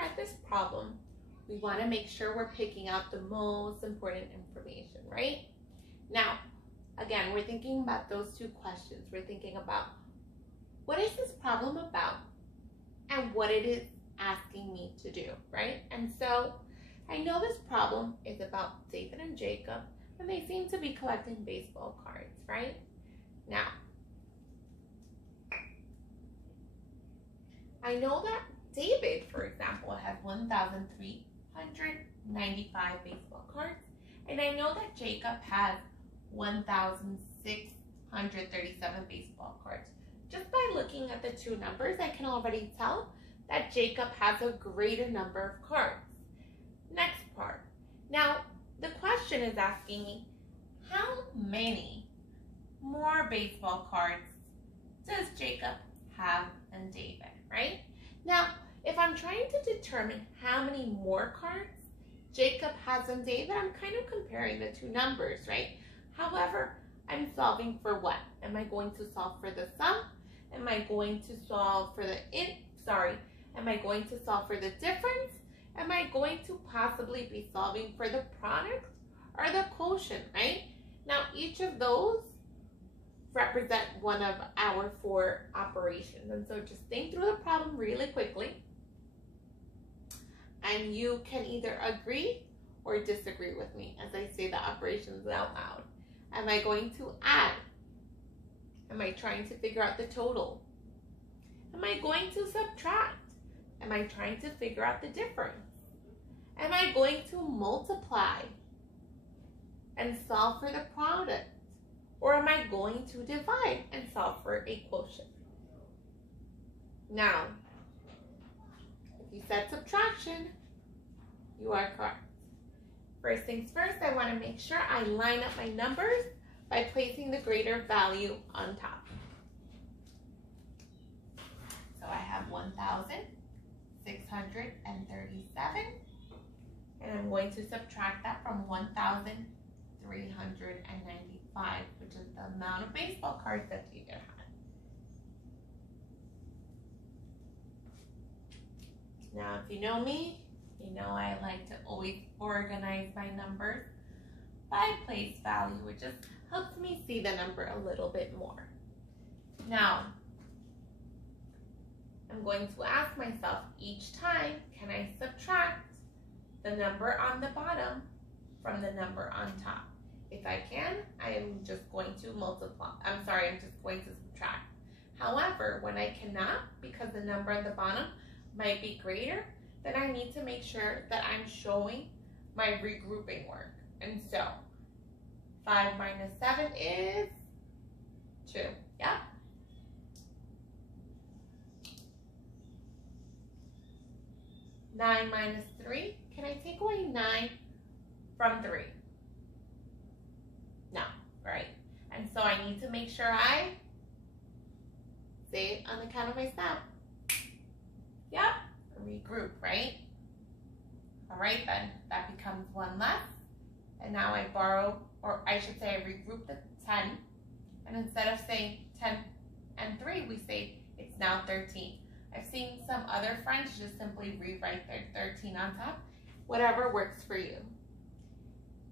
write this problem, we want to make sure we're picking out the most important information, right? Now, again, we're thinking about those two questions. We're thinking about what is this problem about and what it is asking me to do, right? And so I know this problem is about David and Jacob, and they seem to be collecting baseball cards, right? Now, I know that David, for example, has 1,395 baseball cards, and I know that Jacob has 1,637 baseball cards. Just by looking at the two numbers, I can already tell that Jacob has a greater number of cards. Next part. Now, the question is asking me, how many more baseball cards does Jacob have than David, right? Now, if I'm trying to determine how many more cards Jacob has than David, I'm kind of comparing the two numbers, right? However, I'm solving for what? Am I going to solve for the sum? Am I going to solve for the am I going to solve for the difference? Am I going to possibly be solving for the product or the quotient, right? Now, each of those represent one of our four operations. And so just think through the problem really quickly. And you can either agree or disagree with me as I say the operations out loud. Am I going to add? Am I trying to figure out the total? Am I going to subtract? Am I trying to figure out the difference? Am I going to multiply and solve for the product? Or am I going to divide and solve for a quotient? Now, if you said subtraction, you are correct. First things first, I want to make sure I line up my numbers by placing the greater value on top. So I have 1,637, and I'm going to subtract that from 1,395, which is the amount of baseball cards that David had. Now, if you know me, you know I like to always organize my numbers by place value, which just helps me see the number a little bit more. Now, I'm going to ask myself each time, can I subtract the number on the bottom from the number on top? If I can, I am just going to multiply. I'm just going to subtract. However, when I cannot, because the number on the bottom might be greater, then I need to make sure that I'm showing my regrouping work. And so, 5 minus 7 is 2. Yeah? Nine minus 3. Can I take away 9 from 3? No, right? And so I need to make sure I say it on the count of my snap. Yep, regroup, right? All right, then that becomes 1 less. And now I borrow, or I should say I regroup the 10. And instead of saying 10 and 3, we say it's now 13. I've seen some other friends just simply rewrite their 13 on top. Whatever works for you.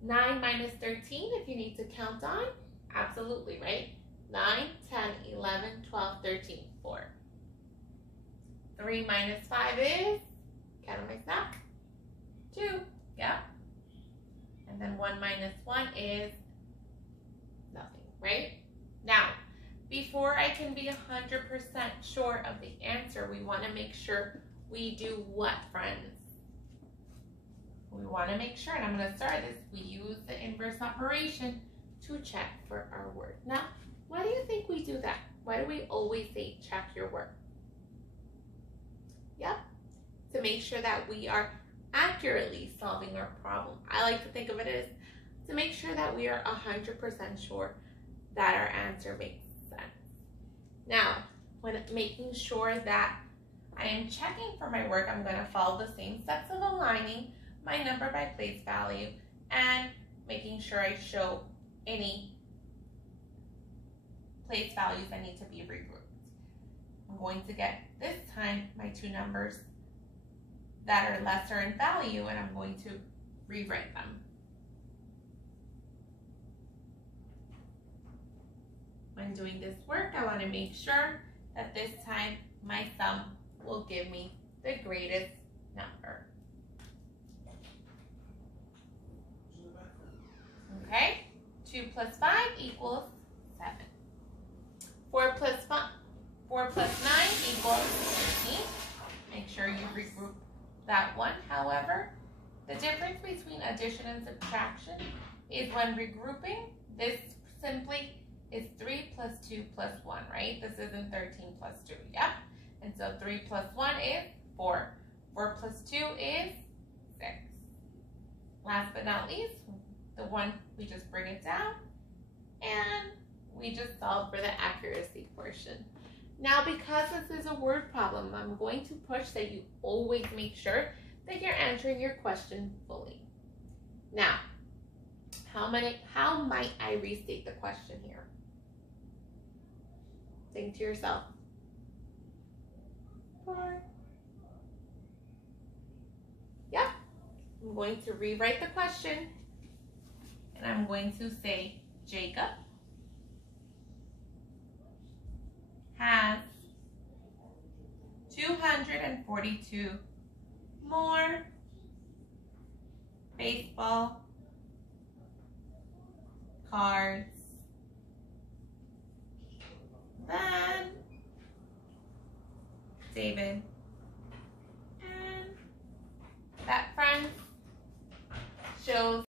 9 minus 13, if you need to count on, absolutely, right? 9, 10, 11, 12, 13, 4. 3 minus 5 is, count on my snap, 2, yeah? And then 1 minus 1 is nothing, right? Now, before I can be 100% sure of the answer, we want to make sure we do what, friends? We want to make sure, and I'm going to start this, we use the inverse operation to check for our work. Now, why do you think we do that? Why do we always say check your work? Yep, to make sure that we are accurately solving our problem. I like to think of it as to make sure that we are 100% sure that our answer makes sense. Now, when making sure that I am checking for my work, I'm going to follow the same steps of aligning my number by place value and making sure I show any place values that need to be regrouped. I'm going to get, this time, my two numbers that are lesser in value, and I'm going to rewrite them. When doing this work, I want to make sure that this time my sum will give me the greatest number. Okay, 2 plus 5 equals 7. 4 plus 9 equals 13. Make sure you regroup that one. However, the difference between addition and subtraction is when regrouping, this simply is 3 plus 2 plus 1, right? This isn't 13 plus 2, yep? And so 3 plus 1 is 4. 4 plus 2 is 6. Last but not least, the one, we just bring it down, and we just solve for the accuracy portion. Now, because this is a word problem, I'm going to push that you always make sure that you're answering your question fully. Now, how might I restate the question here? Think to yourself. 4. Yep. I'm going to rewrite the question, and I'm going to say Jacob has 242 more baseball cards than David. And that, friends, shows